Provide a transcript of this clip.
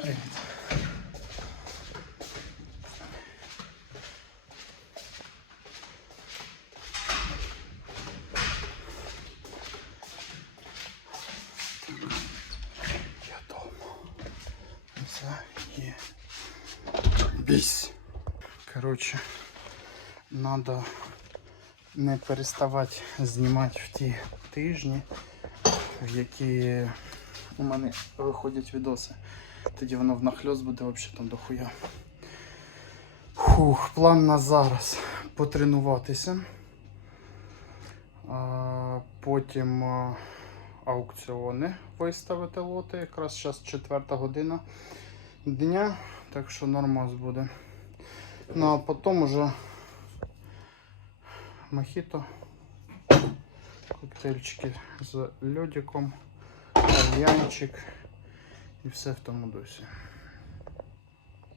Привіт. Я дома. Це є бісь. Коротше, треба не переставати знімати в ті тижні, в які у мене виходять відоси. Тоді воно внахльост буде взагалі там дохуя. Фух, план на зараз потренуватися. А, потім а, аукціони виставити лоти. Якраз зараз четверта година дня, так що нормас буде. Ну а потім уже мохіто, коктейльчики з льодиком, кальянчик і все в тому дусі.